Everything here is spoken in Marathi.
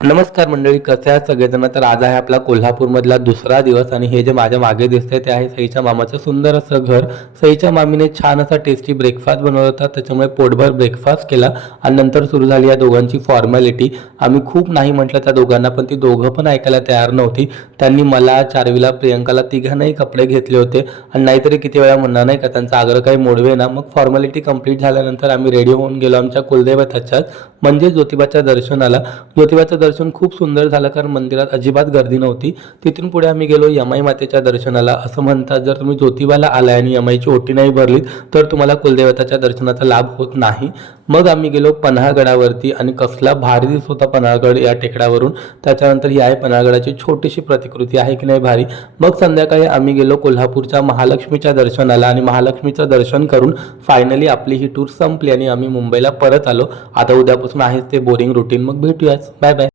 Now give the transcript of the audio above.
नमस्कार मंडळी, कसे आहात सगळेजण? तर आज आहे आपला कोल्हापूरमधला दुसरा दिवस आणि हे जे माझ्या मागे दिसतंय ते आहे सईच्या मामाचं सुंदर असं घर. सईच्या मामीने छान असा टेस्टी ब्रेकफास्ट बनवला होता, त्याच्यामुळे पोटभर ब्रेकफास्ट केला आणि नंतर सुरू झाली या दोघांची फॉर्मॅलिटी. आम्ही खूप नाही म्हटलं त्या दोघांना, पण ती दोघं पण ऐकायला तयार नव्हती. त्यांनी मला, चार्वीला, प्रियंकाला तिघांनाही कपडे घेतले होते आणि नाहीतरी किती वेळा म्हणणार नाही का त्यांचा आग्रह काही मोडवे ना. मग फॉर्मॅलिटी कंप्लीट झाल्यानंतर आम्ही रेडी होऊन गेलो आमच्या कुलदैवताच्याच म्हणजे ज्योतिबाच्या दर्शनाला. ज्योतिबाचं दर्शन खूप सुंदर झालं, कारण मंदिरात अजिबात गर्दी नव्हती. तिथून पुढे आम्ही गेलो यमाई मातेच्या दर्शनाला. असं म्हणतात जर तुम्ही ज्योतिबाला आलाय आणि यमाईची ओटी नाही भरली तर तुम्हाला कुलदेवताच्या दर्शनाचा लाभ होत नाही. मग आम्ही गेलो पन्हाळगडावरती आणि कसला भारी दिसत होता पन्हाळगड या टेकडावरून. त्याच्यानंतर ही आहे पन्हाळगडाची छोटीशी प्रतिकृती, आहे की नाही भारी. मग संध्याकाळी आम्ही गेलो कोल्हापूरच्या महालक्ष्मीच्या दर्शनाला आणि महालक्ष्मीचं दर्शन करून फायनली आपली ही टूर संपली आणि आम्ही मुंबईला परत आलो. आता उद्यापासून आहेच ते बोरिंग रुटीन. मग भेटूयाच, बाय बाय.